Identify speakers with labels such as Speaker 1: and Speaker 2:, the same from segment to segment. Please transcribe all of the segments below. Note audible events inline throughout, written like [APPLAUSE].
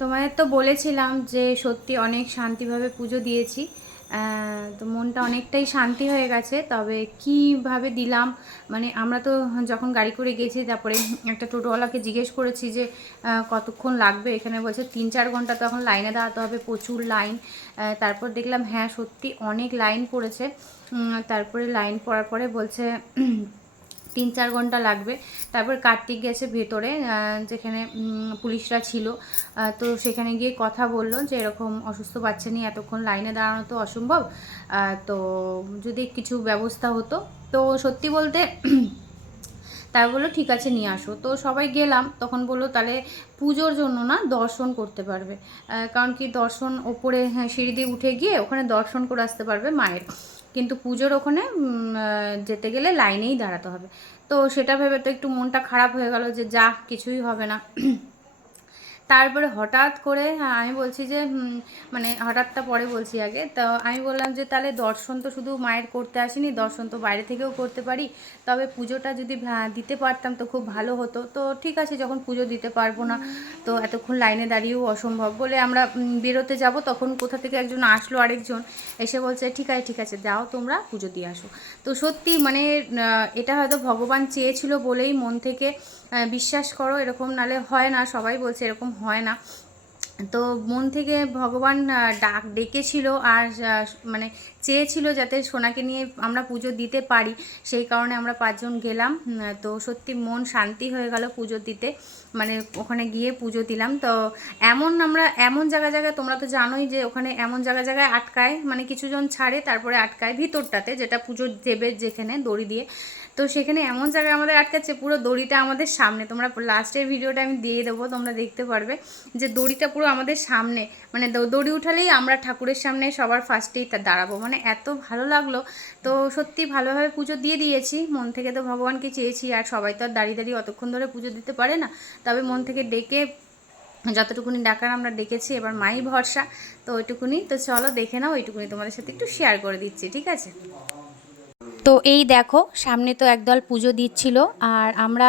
Speaker 1: তোমাদের তো বলেছিলাম যে সত্যি অনেক শান্তিভাবে পুজো দিয়েছি তো মনটা অনেকটাই শান্তি হয়ে গেছে, তবে কীভাবে দিলাম? মানে আমরা তো যখন গাড়ি করে গেছি, তারপরে একটা টোটোওয়ালাকে জিজ্ঞেস করেছি যে কতক্ষণ লাগবে? এখানে বলছে তিন চার ঘণ্টা তো এখন লাইনে দাঁড়াতে হবে, প্রচুর লাইন। তারপর দেখলাম হ্যাঁ সত্যি অনেক লাইন পড়েছে। তারপরে লাইন পড়ার পরে বলছে তিন চার ঘণ্টা লাগবে। তারপর কার্তিক গেছে ভেতরে যেখানে পুলিশরা ছিল। তো সেখানে গিয়ে কথা বলল যে, এরকম অসুস্থ বাচ্চা নিয়ে এতক্ষণ লাইনে দাঁড়ানো তো অসম্ভব। তো যদি কিছু ব্যবস্থা হতো, তো সত্যি বলতে [CLEARS THROAT] তাই বলল, ঠিক আছে, নিয়ে আসো। তো সবাই গেলাম, তখন বলল, তাহলে পুজোর জন্য না দর্শন করতে পারবে। কারণ কি দর্শন ওপরে হ্যাঁ সিঁড়ি দিয়ে উঠে গিয়ে ওখানে দর্শন করে আসতে পারবে মায়ের। কিন্তু পুজোর ওখানে যেতে গেলে লাইনেই দাঁড়াতে হবে। তো সেটা ভেবে তো একটু মনটা খারাপ হয়ে গেল যে যা, কিছুই হবে না। তারপরে হঠাৎ করে হ্যাঁ, আমি বলছি যে মানে হঠাৎটা পরে বলছি আগে। তো আমি বললাম যে তাহলে দর্শন তো শুধু মায়ের করতে আসিনি দর্শন তো বাইরে থেকেও করতে পারি। তবে পুজোটা যদি দিতে পারতাম তো খুব ভালো হতো। তো ঠিক আছে যখন পুজো দিতে পারব না তো এতক্ষণ লাইনে দাঁড়িয়েও অসম্ভব। বলে আমরা বেরোতে যাব তখন কোথা থেকে একজন আসলো আরেকজন এসে বলছে ঠিক আছে ঠিক আছে যাও তোমরা পুজো দিয়ে আসো। তো সত্যি মানে এটা হয়তো ভগবান চেয়েছিল বলেই মন থেকে বিশ্বাস করো এরকম নালে হয় না সবাই বলছে এরকম হয় না। তো মন থেকে ভগবান ডাক ডেকেছিল আর মানে চেয়েছিল যাতে সোনাকে নিয়ে আমরা পুজো দিতে পারি, সেই কারণে আমরা পাঁচজন গেলাম। তো সত্যি মন শান্তি হয়ে গেল পুজো দিতে। মানে ওখানে গিয়ে পুজো দিলাম। তো এমন আমরা, এমন জায়গায় জায়গায়, তোমরা তো জানোই যে ওখানে এমন জায়গায় জায়গায় আটকায়। মানে কিছুজন ছাড়ে, তারপরে আটকায় ভিতরটাতে, যেটা পুজো দেবে যেখানে, দড়ি দিয়ে। তো সেখানে এমন জায়গায় আমাদের আটকাচ্ছে, পুরো দড়িটা আমাদের সামনে। তোমরা লাস্টের ভিডিওটা আমি দিয়ে দেবো, তোমরা দেখতে পারবে যে দড়িটা পুরো আমাদের সামনে। মানে দড়ি উঠালেই আমরা ঠাকুরের সামনে সবার ফার্স্টেই তা দাঁড়াবো। মানে এত ভালো লাগল। তো সত্যি ভালোভাবে পুজো দিয়ে দিয়েছি। মন থেকে তো ভগবানকে চেয়েছি, আর সবাই তো আর দাঁড়িয়ে দাঁড়িয়ে অতক্ষণ ধরে পুজো দিতে পারে না। তবে মন থেকে ডেকে যতটুকুনি ডাকার আমরা ডেকেছি, এবার মাই ভরসা। তো ওইটুকুনি। তো চলো দেখে নাও, ওইটুকুনি তোমাদের সাথে একটু শেয়ার করে দিচ্ছি, ঠিক আছে? তো এই দেখো, সামনে তো একদল পুজো দিচ্ছিল আর আমরা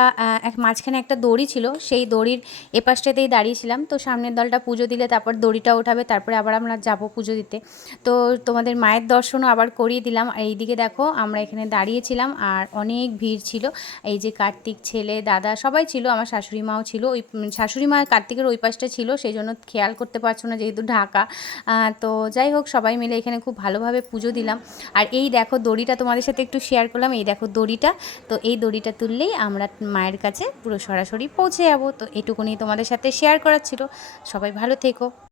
Speaker 1: এক মাঝখানে একটা দড়ি ছিল, সেই দড়ির এপাশটাতেই দাঁড়িয়েছিলাম। তো সামনের দলটা পুজো দিলে তারপর দড়িটা ওঠাবে, তারপরে আবার আমরা যাব পুজো দিতে। তো তোমাদের মায়ের দর্শনও আবার করিয়ে দিলাম। আর এইদিকে দেখো, আমরা এখানে দাঁড়িয়েছিলাম আর অনেক ভিড় ছিল। এই যে কার্তিক ছেলে, দাদা সবাই ছিল, আমার শাশুড়ি মাও ছিল। ওই শাশুড়ি মা কার্তিকের ওই পাশটা ছিল সেই জন্য খেয়াল করতে পারছ না যেহেতু ঢাকা। তো যাই হোক, সবাই মিলে এখানে খুব ভালোভাবে পুজো দিলাম। আর এই দেখো, দড়িটা তোমাদের সাথে একটু শেয়ার করলাম, এই দেখো দড়িটা। তো এই দড়িটা তুললেই আমরা মায়ের কাছে পুরো সরাসরি পৌঁছে যাব। তো এটুকুনি তোমাদের সাথে শেয়ার করার ছিল। সবাই ভালো থেকো।